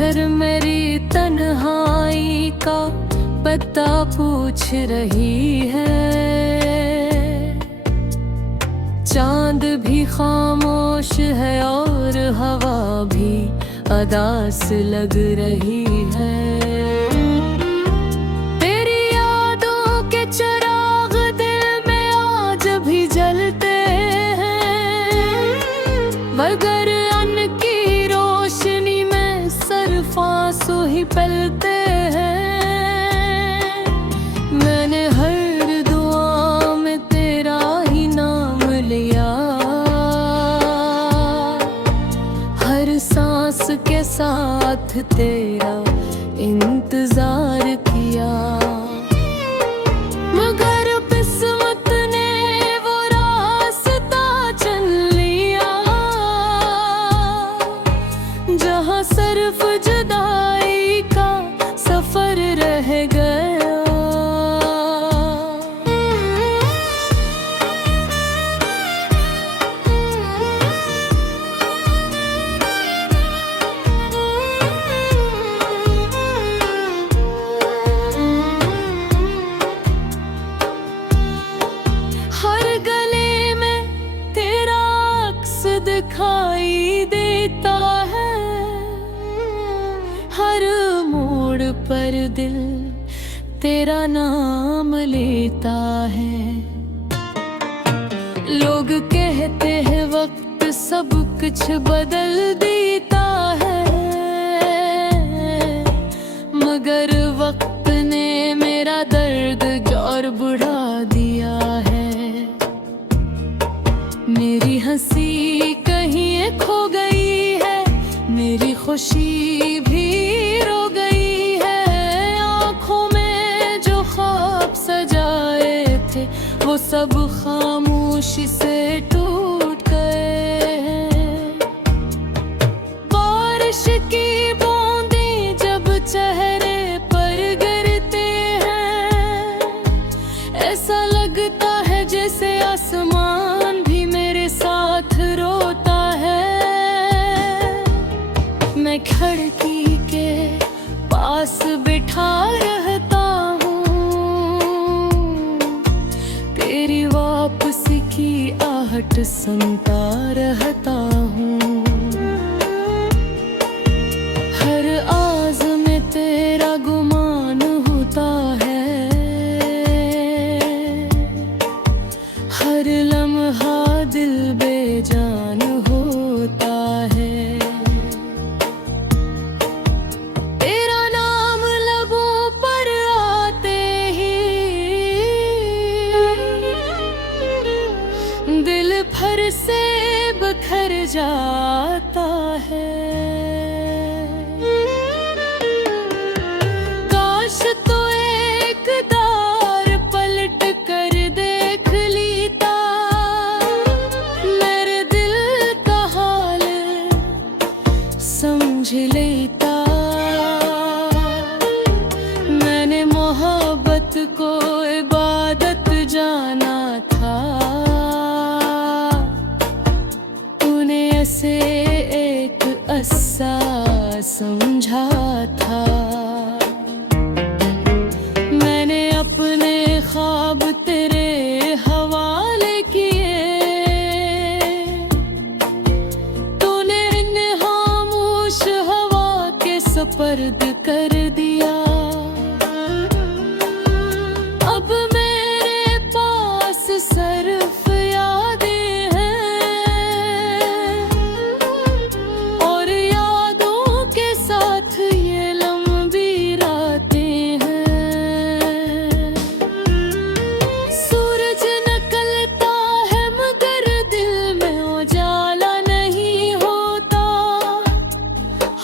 भर मेरी तन्हाई का पता पूछ रही है। चांद भी खामोश है और हवा भी अदास लग रही है। तेरी यादों के चिराग दिल में आज भी जलते हैं, मगर अन की रोशनी में सिर्फ आंसू ही पलते हैं। मैंने हर दुआ में तेरा ही नाम लिया, हर सांस के साथ तेरा इंतजार किया। मगर किस्मत ने वो रास्ता चुन लिया, जहाँ सिर्फ जुदाई का सफर रह गया। दिखाई देता है, हर मोड़ पर दिल तेरा नाम लेता है। लोग कहते हैं वक्त सब कुछ बदल देता है, मगर वक्त ने मेरा दर्द और बढ़ा दिया है। मेरी हंसी कहीं खो गई है, मेरी खुशी भी रो गई है। आँखों में जो ख्वाब सजाए थे वो सब खामोशी से टूट गए हैं। बारिश की बूंदें जब चेहरे पर गिरते हैं, ऐसा लगता है जैसे आसमान भी मेरे साथ रोता है। मैं खिड़की के पास बिठा रहता हूँ, तेरी वापसी की आहट सुनता रहता हूँ। हर आज़ में तेरा गुमान होता है, हर लम्हा दिल बेजान होता है। तेरा नाम लबों पर आते ही दिल फर से बिखर जाता है। काश तो एक दार पलट कर देख लेता, मेरे दिल का हाल समझ लेता। मैंने मोहब्बत को इबादत जाना था, तूने ऐसे एक अस्सा समझा था। मैंने अपने ख्वाब तेरे हवाले किए, तूने इन खामोश हवा के सुपर्द कर दिया। अब मेरे पास सिर्फ यादें हैं, और यादों के साथ ये लंबी रातें हैं। सूरज निकलता है मगर दिल में उजाला नहीं होता।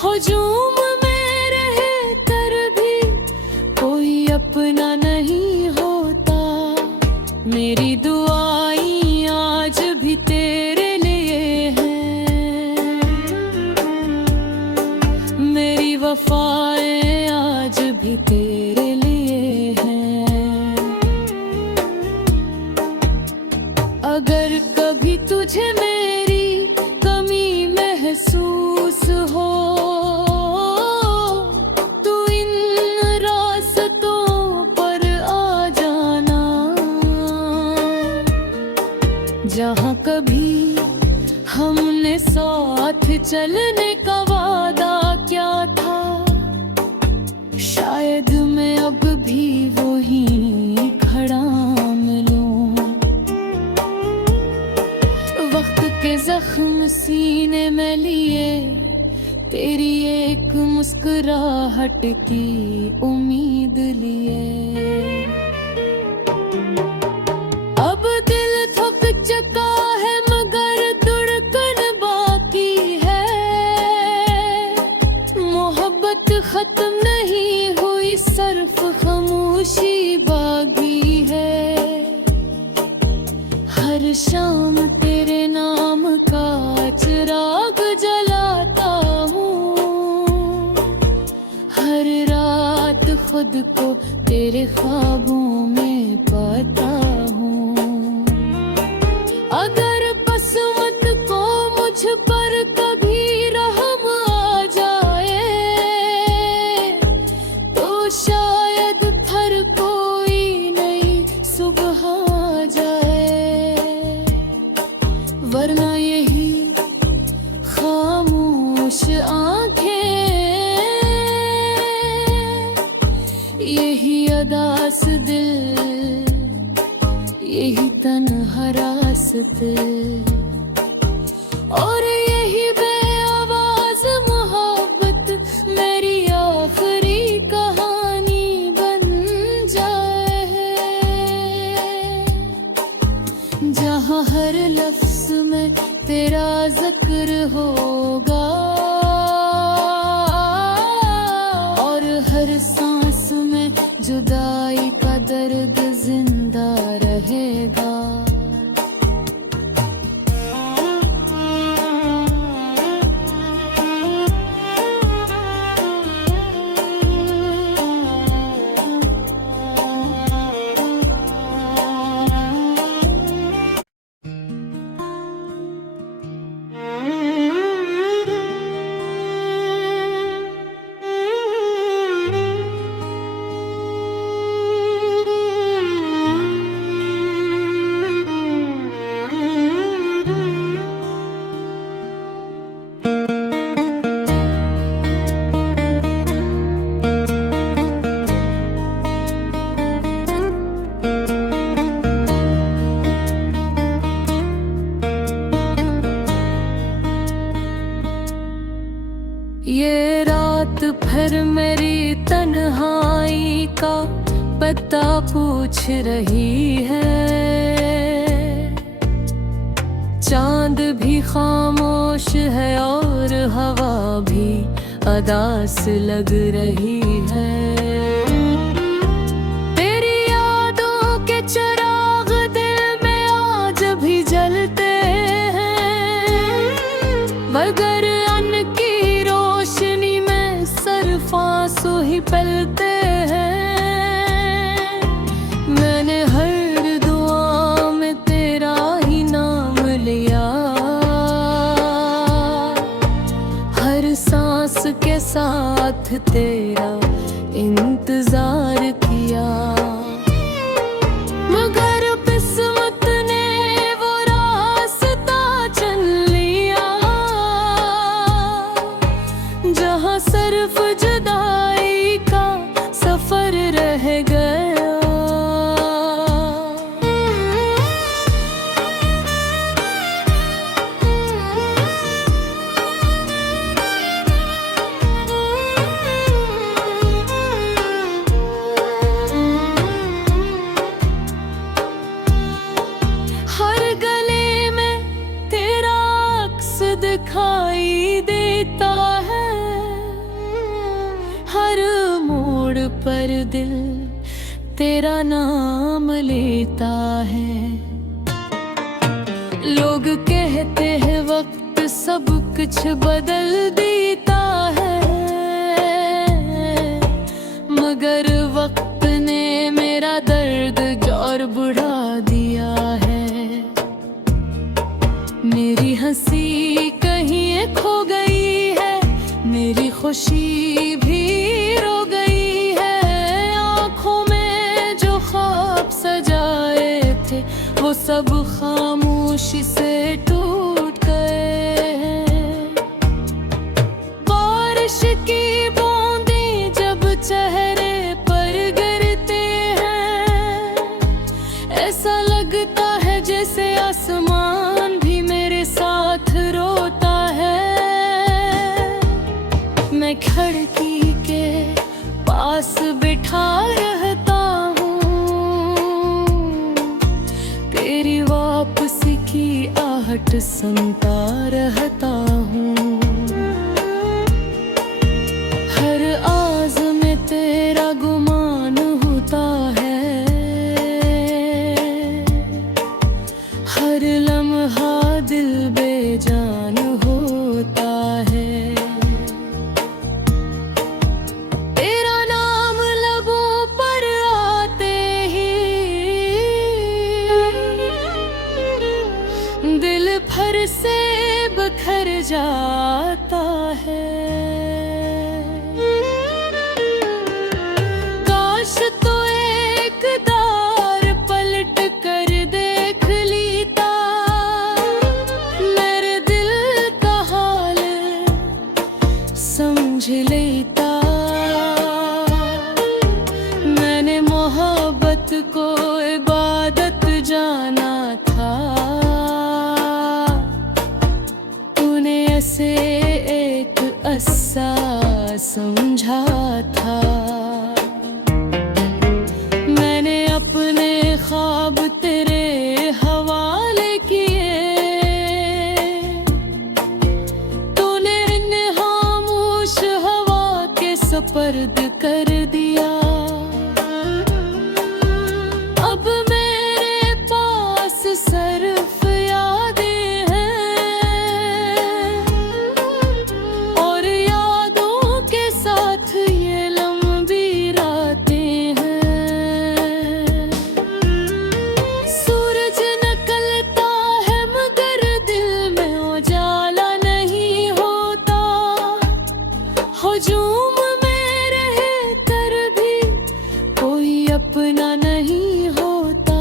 हुजूम में रह कर भी कोई अपना नहीं होता। मेरी दुआएं आज भी तेरे लिए हैं, मेरी वफाएं आज भी तेरे लिए हैं। अगर कभी तुझे मेरी कमी महसूस हो जहाँ कभी हमने साथ चलने का वादा क्या था, शायद मैं अब भी वही खड़ा मिलूं। वक्त के जख्म सीने में लिए, तेरी एक मुस्कुराहट की उम्मीद लिए। अब दिल थक चुका है मगर धड़कन बाकी है। मोहब्बत खत्म नहीं हुई, सिर्फ खामोशी बाकी है। हर शाम तेरे नाम का चिराग जलाता हूँ, हर रात खुद को तेरे ख्वाबों में पाता हूँ। अगर किस्मत को मुझ पर कभी रहम आ जाए, तो शायद फिर कोई नई सुबह आ जाए। वरना यही खामोश आंखें, यही अदास दिल, यही तन्हा रास्ते, और यही बेआवाज मोहब्बत मेरी आखिरी कहानी बन जाए। जहाँ हर लफ्ज में तेरा जिक्र होगा, और हर सांस में जुदाई का दर्द जिंदा रहेगा। ये रात फिर मेरी तन्हाई का पता पूछ रही है। चांद भी खामोश है और हवा भी अदास लग रही है। तेरी यादों के चिराग दिल में आज भी जलते हैं, मगर आंसू ही पलते हैं। मैंने हर दुआ में तेरा ही नाम लिया, हर सांस के साथ तेरा इंतजार किया। मगर किस्मत ने वो रास्ता चुन लिया, जहाँ सिर्फ जुदाई का सफर रह गया। हर गले में तेरा अक्स दिखाई देता है, हर मोड़ पर दिल तेरा नाम लेता है। लोग कहते हैं वक्त सब कुछ बदल देता है, मगर वक्त ने मेरा दर्द और बढ़ा दिया है। मेरी हंसी कहीं खो गई है, मेरी खुशी भी रो गई है। आँखों में जो ख्वाब सजाए थे वो सब खामोशी से टूट गए हैं। बारिश की बूंदें जब चेहरे पर गिरते हैं, ऐसा लगता है जैसे आसमान भी मेरे साथ रोता है। मैं खिड़की के पास बिठा रहता हूँ, तेरी वापसी की आहट सुनता रहता हूँ। हर आज़ में तेरा गुमान होता है, हर लम्हा दिल बेजान होता है। तेरा नाम लबों पर आते ही दिल फर से बिखर जाता है। काश तो एक बार पलट कर देख लेता, मेरे दिल का हाल समझ लेता। मैंने मोहब्बत को इबादत जाना था, तूने ऐसे एक अस्सा समझा था। मैंने अपने ख्वाब तेरे हवाले किए, तूने इन खामोश हवा के सुपर्द कर दिया। अब मेरे पास सिर्फ यादें हैं, और यादों के साथ ये लंबी रातें हैं। सूरज निकलता है मगर दिल में उजाला नहीं होता। हुजूम में रह कर भी कोई अपना नहीं होता।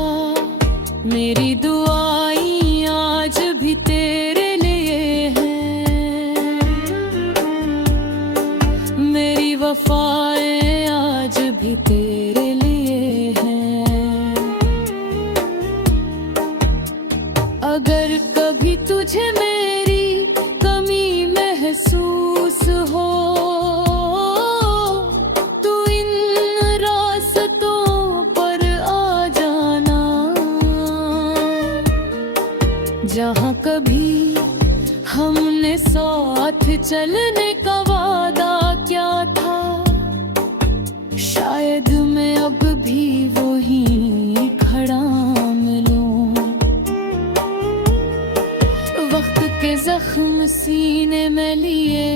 मेरी दुआएं आज भी तेरे लिए हैं, मेरी वफाएं आज भी तेरे लिए हैं। अगर कभी तुझे मेरी कमी महसूस हो, तू इन रास्तों पर आ जाना, जहाँ कभी हमने साथ चलने का वादा किया था। शायद मैं अब भी वहीं खड़ा मिलूं। वक्त के जख्म सीने में लिए,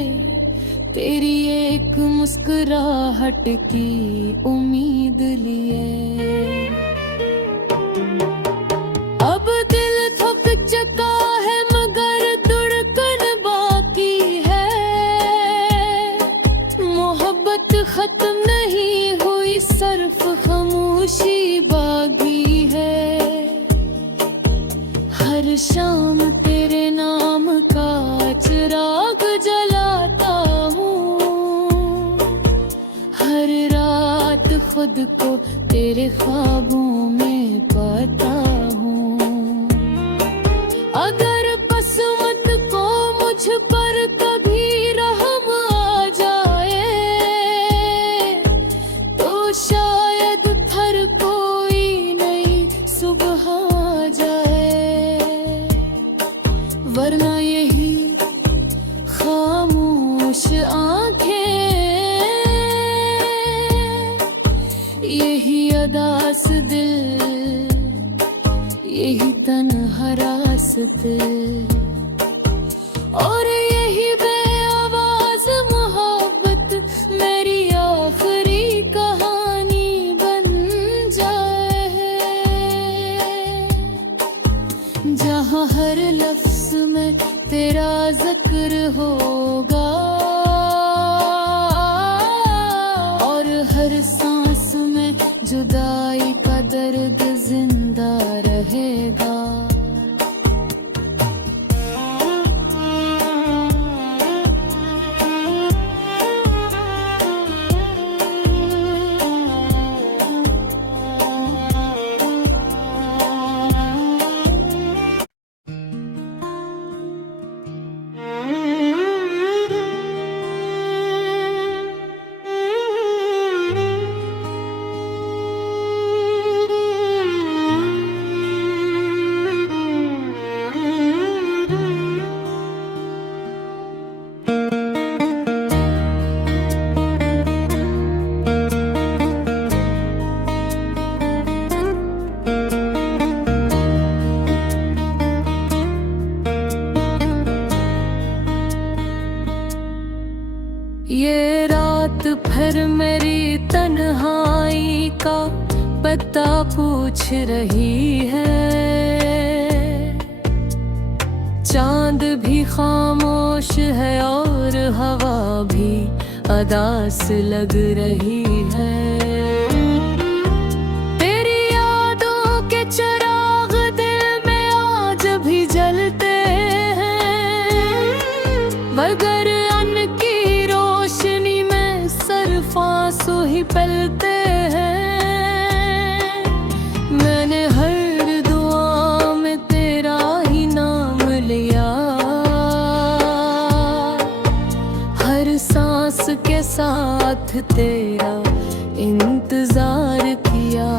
तेरी एक मुस्कुराहट की उम्मीद लिए। अब दिल थक चुका है मगर धड़कन बाकी है। मोहब्बत खत्म नहीं हुई, सिर्फ खामोशी बाकी है। हर शाम तेरे नाम का चिराग जलाता हूँ, हर रात खुद को तेरे ख्वाबों में पाता हूँ। अगर किस्मत को मुझ पर कभी रहम आ जाए, तो शायद फिर कोई नई सुबह आ जाए। वरना यही खामोश आंखें, यही अदास दिल, यही तन्हा रास्ते, और यही बेआवाज मोहब्बत मेरी आखिरी कहानी बन जाए। जहाँ हर लफ्ज में तेरा जिक्र होगा, और हर सांस में जुदाई का दर्द जिंदा रहेगा। मेरी तन्हाई का पता पूछ रही है। चांद भी खामोश है और हवा भी अदास लग रही है। तेरी यादों के चिराग दिल में आज भी जलते हैं, मगर अन्न की रोशनी में सिर्फ आंसू ही पलते हैं। मैंने हर दुआ में तेरा ही नाम लिया, हर सांस के साथ तेरा इंतजार किया।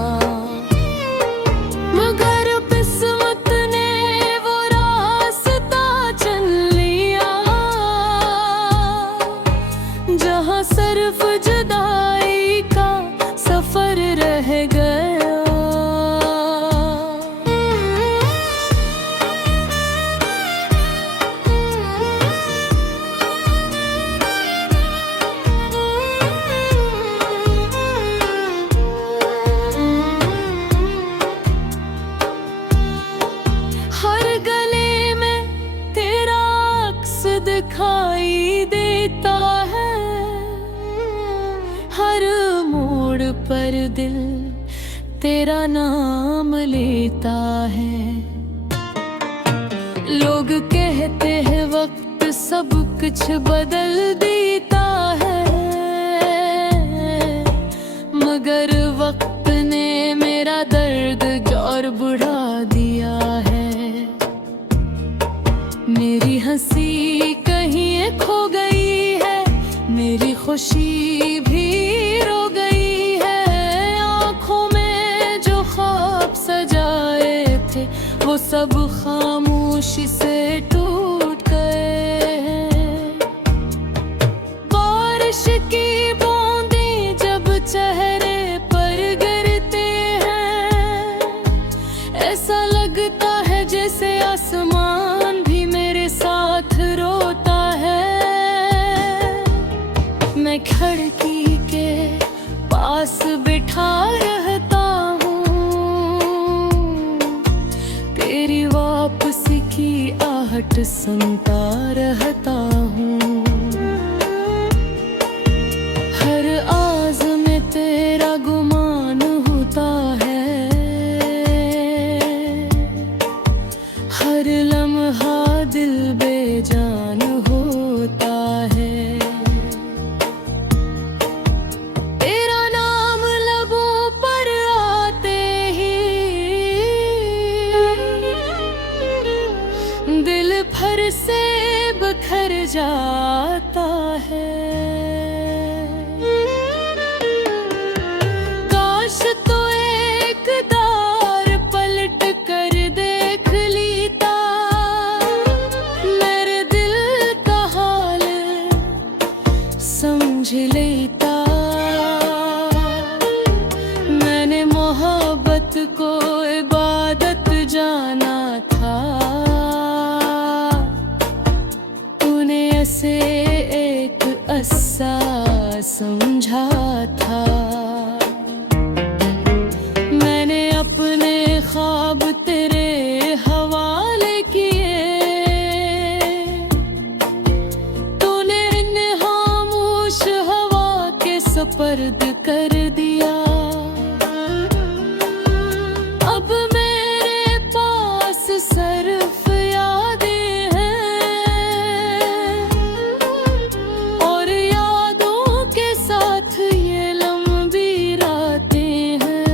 मगर किस्मत ने वो रास्ता चुन लिया, जहाँ सिर्फ जुदाई का सफर रह गया। हर गले में तेरा अक्स दिखाई देता है, हर मोड़ पर दिल तेरा नाम लेता है। लोग कहते हैं वक्त सब कुछ बदल देता है, मगर वक्त ने मेरा दर्द और बढ़ा दिया है। मेरी हंसी कहीं खो गई है, मेरी खुशी भी रो गई है। आँखों में जो ख्वाब सजाए थे वो सब खामोशी से टूट गए हैं। बारिश की बूंदें जब चेहरे पर गिरते हैं, ऐसा लगता है जैसे आसमान भी मेरे साथ रोता है। मैं खिड़की के पास बिठा रहता हूँ, तेरी वापसी की आहट सुनता रहता हूँ। हर आज़ में तेरा गुमान होता है, हर लम्हा दिल बेजान होता है। तेरा नाम लबों पर आते ही दिल फर से बिखर जाता है। काश तो एक बार पलट कर देख लेता, मेरे दिल का हाल समझ लेता। मैंने मोहब्बत को इबादत जाना था, तूने ऐसे एक अस्सा समझा था। मैंने अपने ख्वाब तेरे हवाले किए, तूने इन खामोश हवा के सुपर्द कर दिया। अब मेरे पास सिर्फ यादें हैं, और यादों के साथ ये लंबी रातें हैं।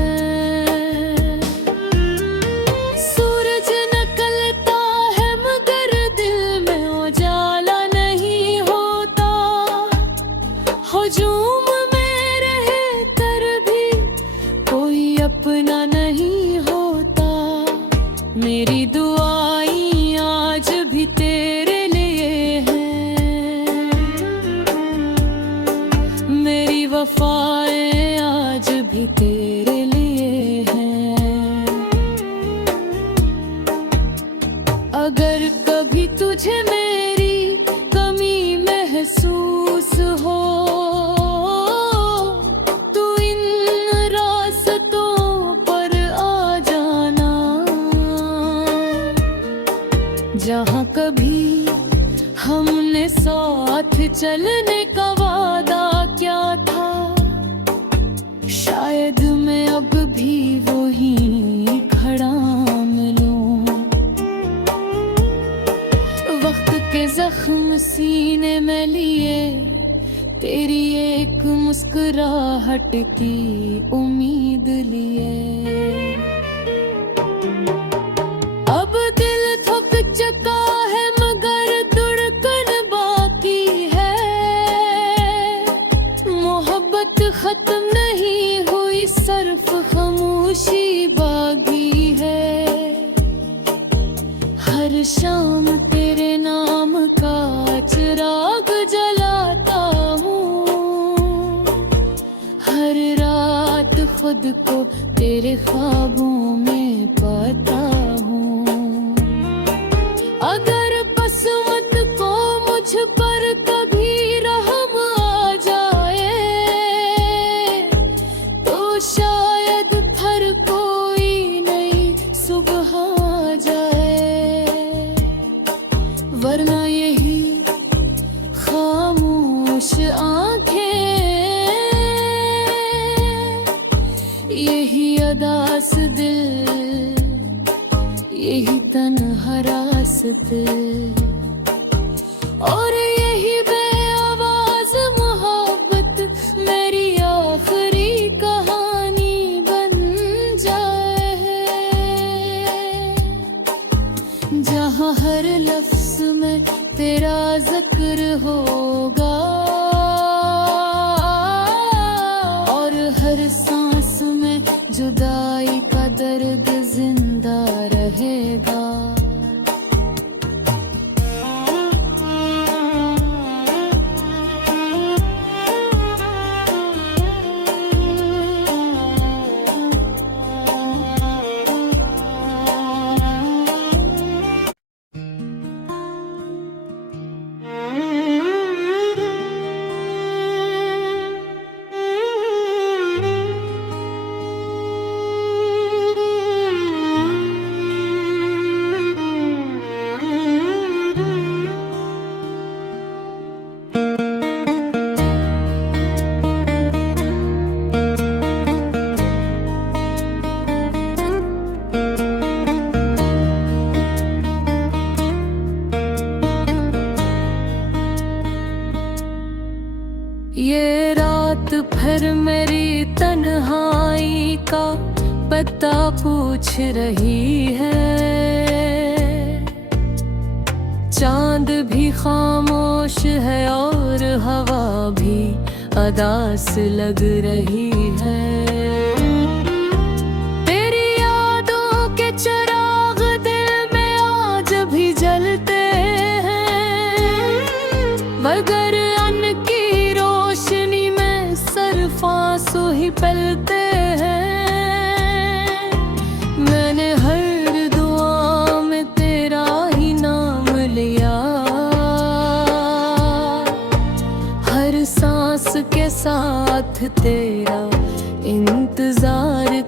सूरज निकलता है मगर दिल में उजाला नहीं होता, हुजूम में रहे कर भी कोई अपना नहीं होता। मेरी दुआएं आज भी तेरे लिए हैं, मेरी वफाएं आज भी तेरे लिए हैं। अगर कभी तुझे मेरी कमी महसूस हो जहाँ कभी हमने साथ चलने का वादा क्या था, शायद मैं अब भी वही खड़ा मिलूं। वक्त के जख्म सीने में लिए, तेरी एक मुस्कुराहट की उम्मीद लिए। अब दिल थक चुका है मगर धड़कन बाकी है। मोहब्बत खत्म नहीं हुई, सिर्फ खामोशी बाकी है। हर शाम तेरे नाम का चिराग जलाता हूँ, हर रात खुद को तेरे ख्वाबों में पाता हूँ। अगर किस्मत को मुझ पर कभी रहम आ जाए, तो शायद फिर कोई नई सुबह आ जाए। वरना यही खामोश आंखें, यही अदास दिल, यही तन्हा रास्ते, और यही बेआवाज मोहब्बत मेरी आखिरी कहानी बन जाए। जहाँ हर लफ्ज में तेरा जिक्र होगा, और हर सांस में जुदाई का दर्द जिंदा रहेगा। ये रात फिर मेरी तन्हाई का पता पूछ रही है। चांद भी खामोश है और हवा भी अदास लग रही है। तेरी यादों के चिराग दिल में आज भी जलते हैं, मगर आंसू ही पलते हैं। मैंने हर दुआ में तेरा ही नाम लिया, हर सांस के साथ तेरा इंतजार